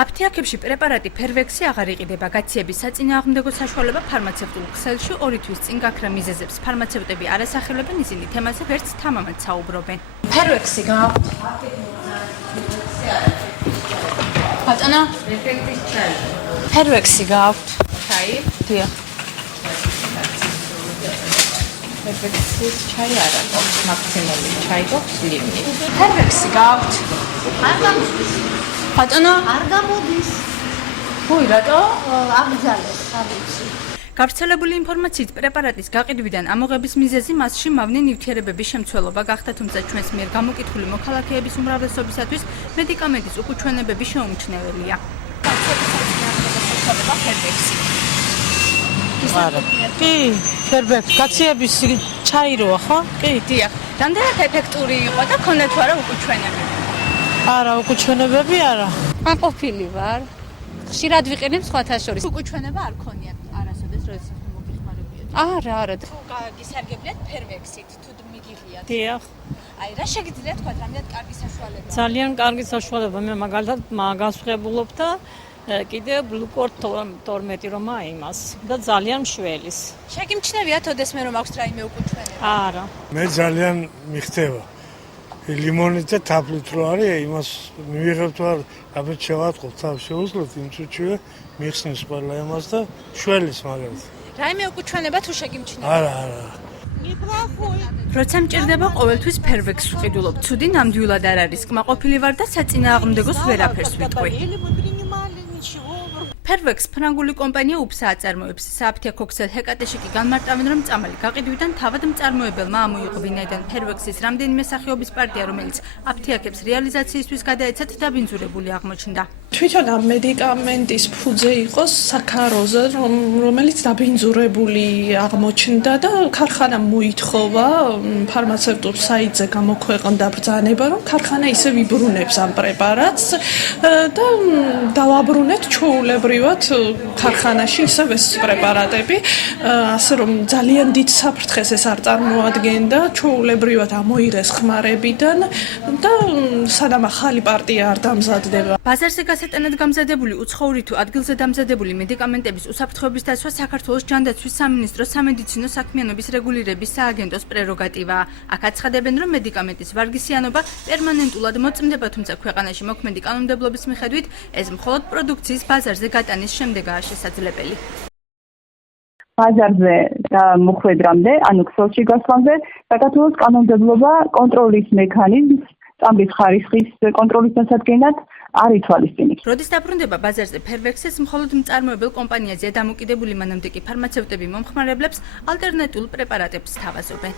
აფთიაქებში პრეპარატი ფერვექსი აღარ იყიდება. გაციების საწინააღმდეგო საშუალება ფარმაცევტულ ქსელში 2 თვის წინ გაქრა მიზეზებს ფარმაცევტები არ ასახელებენ, ისინი თემაზე ვერც თამამად საუბრობენ. ფერვექსი გააქვთ. ბატონო, ფერვექსი გააქვთ. ჩაი? დიახ. ფერვექსის ჩაი არ აქვს, მაქსიმუმი ჩაი გვაქვს ლიმონი. ფერვექსი გააქვთ. არ გამოდის. ბატონო, არ გამოდის. ვუი, რატო? აბრძალეს, არ ვიცი. გავრცელებული ინფორმაციით პრეპარატის გაყიდვიდან ამოღების მიზეზი მასში მავნე ნივთიერებების შემცველობა გახდა, თუმცა ჩვენს მიერ გამოკითხული მოქალაქეების უმრავლესობისათვის მედიკამენტის უკუჩვენებები შეუმჩნეველია. არა. კი, ფერვექსი, გაციების ჩაიროა, ხო? კი, დიახ, რამდენად ეფექტური იყო და ქონდა თუ არა უკუჩვენებები? არა, უკუჩვენებები არა. ყოფილი ვარ. ხშირად ვიყენებ სხვათა შორის. უკუჩვენება არ ქონიათ არასოდეს, როდესაც მოგიხმარებიათ. არა. თუ გისარგებლიათ ფერვექსით, თუ მიგიღიათ. დიახ. აი, რა შეგიძლიათ თქვა, რამდენად კარგი საშუალება? ძალიან კარგი საშუალება. მე მაგალითად განსხვავებულობ და კიდე ბლუკორ 12 რომ აიმას და ძალიან მშველის. შეგიმჩნევიათ ოდესმე რომ აქვს რაიმე უკუჩვენება? არა. მე ძალიან მიხდება. ლიმონით და თაფლით რო არის, იმას მივიღებთ ვარ, აბა შევატყობ თავს შეუძლოთ იმ წუთშივე მიხსნის ყველა იმას და შველის მაგალითად. რაიმე უკუჩვენება თუ შეგიმჩნევიათ? არა. როცა მჭირდება ყოველთვის ფერვექსს ვყიდულობ, ცუდი ნამდვილად არ არის, კმაყოფილი ვარ და საწინააღმდეგოს ვერაფერს ვიტყვი. ფერვექს ფრანგული კომპანია უფსა აწარმოებს. სააფთიაქო ქსელ ჰეკატეში კი განმარტავენ, რომ წამალი გაყიდვიდან თავად მწარმოებელმა ამოიღო, ვინაიდან ფერვექსის რამდენიმე სახეობის პარტია, რომელიც აფთიაქებს რეალიზაციისთვის გადაეცათ, დაბინძურებული აღმოჩნდა. თვითონ ამ მედიკამენტის ფუძე იყო საქაროზა, რომელიც დაბინძურებული აღმოჩნდა და ქარხანამ მოითხოვა ფარმაცევტულ საიტზე გამოქვეყნდა ბრძანება, რომ ქარხანა ისე ვიბრუნებს ამ პრეპარატს და დავაბრუნეთ ჩვეულებრივად ქარხანაში ისევ ეს პრეპარატები, ასე რომ ძალიან დიდ საფრთხეს ეს არ წარმოადგენდა, ჩვეულებრივად ამოიღეს ხმარებიდან და სანამ ახალი პარტია არ დამზადდება. ბაზარზე გასატანად გამზადებული უცხოური თუ ადგილზე დამზადებული მედიკამენტების უსაფრთხოების დაცვა საქართველოს ჯანდაცვის სამინისტროს სამედიცინო საქმიანობის რეგულირების სააგენტოს პრეროგატივაა. აქ აცხადებენ, რომ მედიკამენტის ვარგისიანობა პერმანენტულად მოწმდება, თუმცა ქვეყანაში მოქმედი კანონმდებლობის მიხედვით ეს მხოლოდ პროდუქციის ბაზარზე გატანის შემდეგაა შესაძლებელი. ბაზარზე მოხვედრამდე, ანუ ქსელში გასვლამდე, საქართველოს კანონმდებლობა კონტროლის მექანიზმს წამლის ხარისხის კონტროლის დასადგენად არ ითვალისწინებს. როდის დაბრუნდება ბაზარზე ფერვექსი, მხოლოდ მწარმოებელ კომპანიაზეა დამოკიდებული, მანამდე კი ფარმაცევტები მომხმარებლებს ალტერნატიულ პრეპარატებს სთავაზობენ.